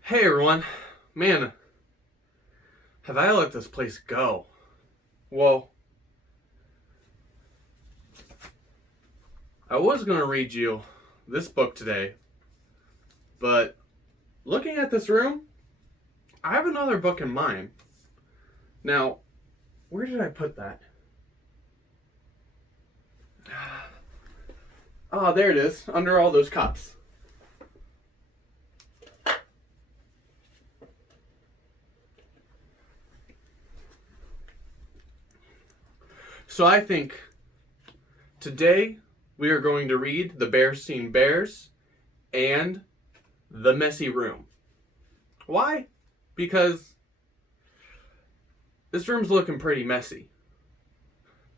Hey everyone. Man, have I let this place go? Well, I was going to read you this book today, but looking at this room, I have another book in mind. Now, where did I put that? Oh, there it is, under all those cups. So I think today we are going to read the Berenstain Bears and The Messy Room. Why? Because this room's looking pretty messy.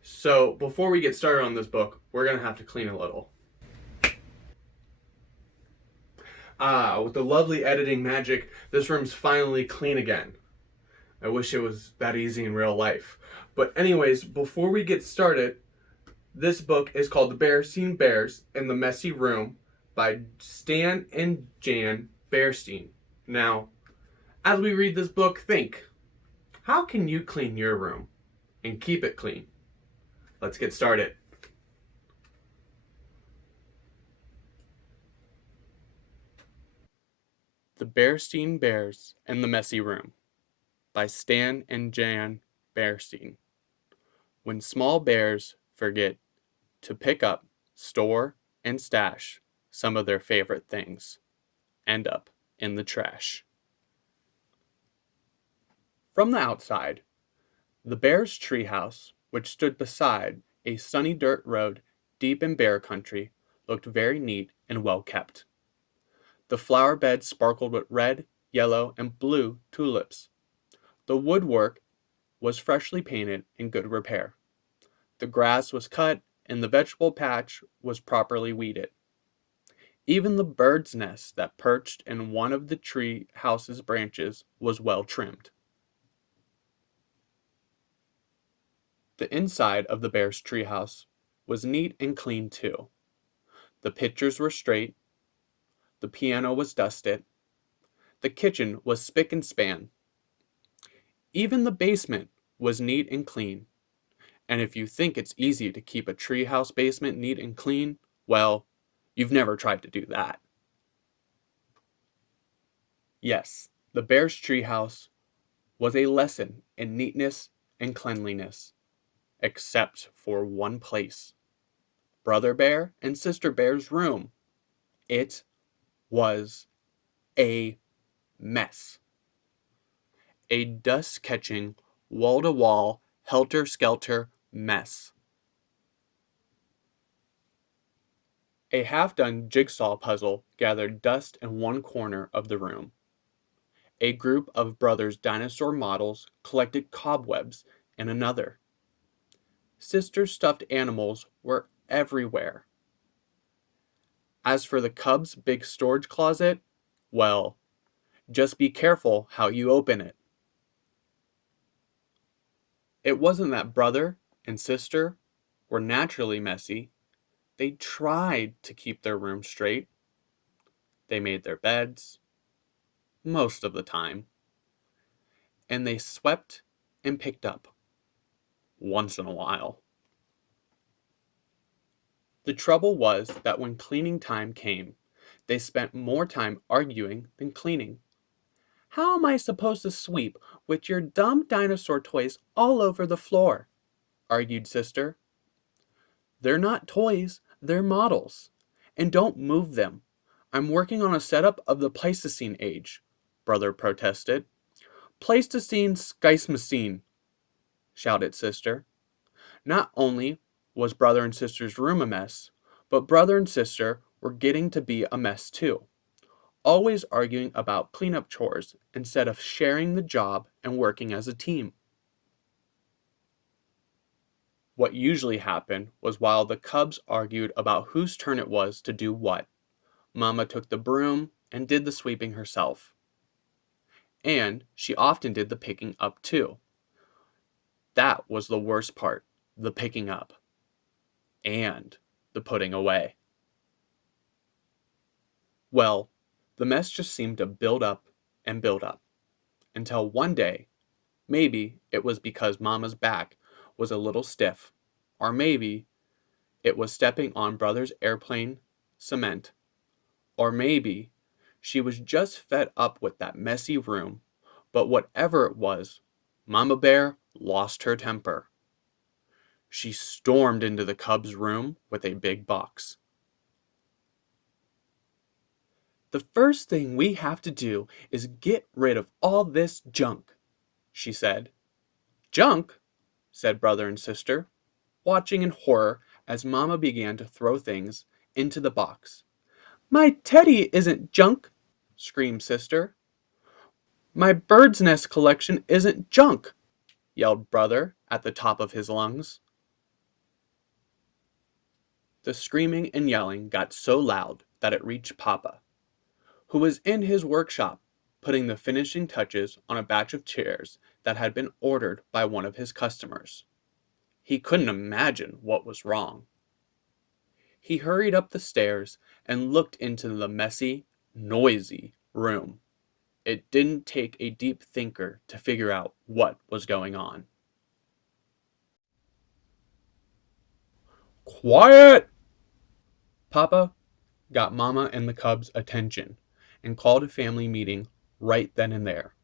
So before we get started on this book, we're going to have to clean a little. With the lovely editing magic, this room's finally clean again. I wish it was that easy in real life. But anyways, before we get started, this book is called The Berenstain Bears and the Messy Room by Stan and Jan Berenstain. Now, as we read this book, think, how can you clean your room and keep it clean? Let's get started. The Berenstain Bears and the Messy Room by Stan and Jan Berenstain. When small bears forget to pick up, store, and stash some of their favorite things, end up in the trash. From the outside, the bear's treehouse, which stood beside a sunny dirt road deep in bear country, looked very neat and well kept. The flower beds sparkled with red, yellow, and blue tulips. The woodwork was freshly painted in good repair. The grass was cut and the vegetable patch was properly weeded. Even the bird's nest that perched in one of the tree house's branches was well trimmed. The inside of the bear's treehouse was neat and clean too. The pictures were straight, the piano was dusted, the kitchen was spick and span. Even the basement was neat and clean. And if you think it's easy to keep a treehouse basement neat and clean, well, you've never tried to do that. Yes, the bear's treehouse was a lesson in neatness and cleanliness, except for one place. Brother Bear and Sister Bear's room. It was a mess. A dust-catching, wall-to-wall, helter-skelter mess. A half-done jigsaw puzzle gathered dust in one corner of the room. A group of brothers' dinosaur models collected cobwebs in another. Sister's stuffed animals were everywhere. As for the cub's big storage closet, well, just be careful how you open it. It wasn't that brother and sister were naturally messy. They tried to keep their room straight. They made their beds, most of the time, and they swept and picked up, once in a while. The trouble was that when cleaning time came, they spent more time arguing than cleaning. How am I supposed to sweep with your dumb dinosaur toys all over the floor? Argued Sister. They're not toys, they're models. And don't move them. I'm working on a setup of the Pleistocene age, Brother protested. Pleistocene Scheismocene, shouted Sister. Not only was Brother and Sister's room a mess, but Brother and Sister were getting to be a mess too. Always arguing about cleanup chores instead of sharing the job and working as a team. What usually happened was while the cubs argued about whose turn it was to do what, Mama took the broom and did the sweeping herself. And she often did the picking up too. That was the worst part, the picking up. And the putting away. Well, the mess just seemed to build up and build up until one day, maybe it was because Mama's back was a little stiff, or maybe it was stepping on Brother's airplane cement, or maybe she was just fed up with that messy room. But whatever it was, Mama Bear lost her temper. She stormed into the cub's room with a big box. "The first thing we have to do is get rid of all this junk," she said. "Junk?" said brother and sister, watching in horror as Mama began to throw things into the box. "My teddy isn't junk," screamed sister. "My bird's nest collection isn't junk," yelled brother at the top of his lungs. The screaming and yelling got so loud that it reached Papa, who was in his workshop putting the finishing touches on a batch of chairs that had been ordered by one of his customers. He couldn't imagine what was wrong. He hurried up the stairs and looked into the messy, noisy room. It didn't take a deep thinker to figure out what was going on. "Quiet!" Papa got Mama and the cubs' attention and called a family meeting right then and there.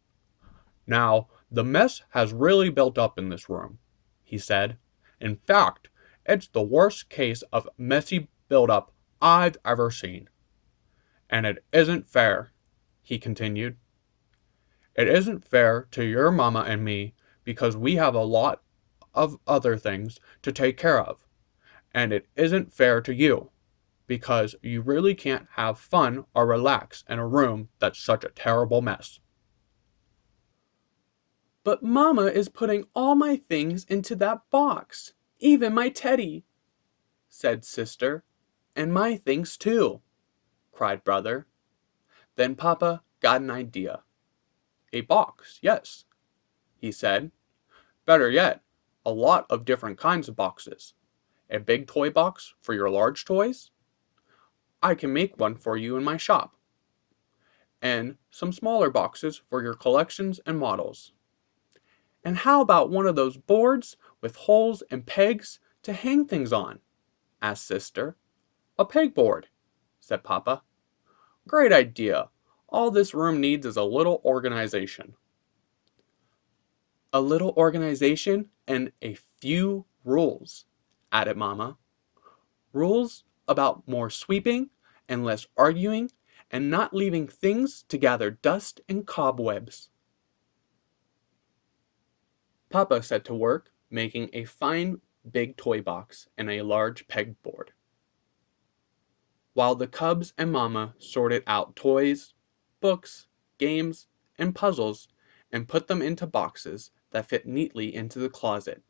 "Now, the mess has really built up in this room," he said. "In fact, it's the worst case of messy buildup I've ever seen. And it isn't fair," he continued. "It isn't fair to your mama and me because we have a lot of other things to take care of. And it isn't fair to you because you really can't have fun or relax in a room that's such a terrible mess." "But Mama is putting all my things into that box, even my teddy," said sister. "And my things too," cried brother. Then Papa got an idea. "A box, yes," he said. "Better yet, a lot of different kinds of boxes. A big toy box for your large toys? I can make one for you in my shop. And some smaller boxes for your collections and models. And how about one of those boards with holes and pegs to hang things on?" asked sister. "A pegboard," said Papa. "Great idea. All this room needs is a little organization." "A little organization and a few rules," added Mama. "Rules about more sweeping and less arguing and not leaving things to gather dust and cobwebs." Papa set to work making a fine big toy box and a large pegboard, while the cubs and Mama sorted out toys, books, games, and puzzles and put them into boxes that fit neatly into the closet.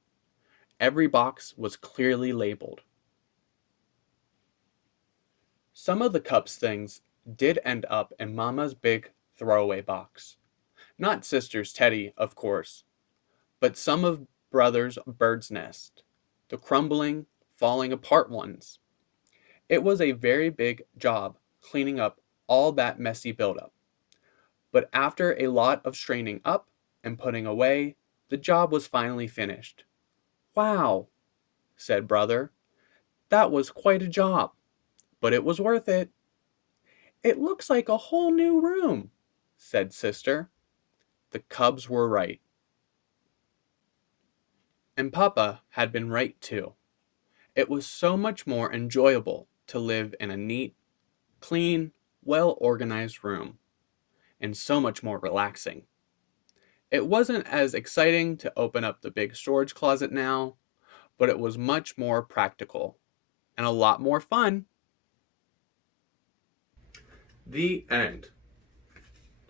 Every box was clearly labeled. Some of the cubs' things did end up in Mama's big throwaway box. Not sister's teddy, of course, but some of brother's bird's nest, the crumbling, falling apart ones. It was a very big job cleaning up all that messy buildup. But after a lot of straining up and putting away, the job was finally finished. "Wow," said brother, "that was quite a job, but it was worth it." "It looks like a whole new room," said sister. The cubs were right. And Papa had been right too. It was so much more enjoyable to live in a neat, clean, well-organized room, and so much more relaxing. It wasn't as exciting to open up the big storage closet now, but it was much more practical and a lot more fun. The end.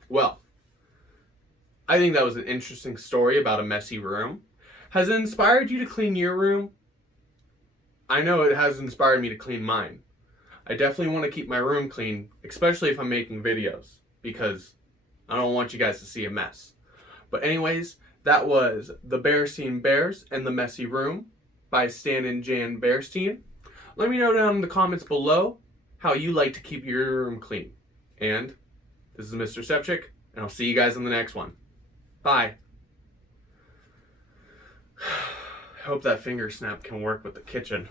Well, I think that was an interesting story about a messy room. Has it inspired you to clean your room? I know it has inspired me to clean mine. I definitely want to keep my room clean, especially if I'm making videos, because I don't want you guys to see a mess. But anyways, that was The Berenstain Bears and the Messy Room by Stan and Jan Berenstain. Let me know down in the comments below how you like to keep your room clean. And this is Mr. Sevchik, and I'll see you guys in the next one. Bye. I hope that finger snap can work with the kitchen.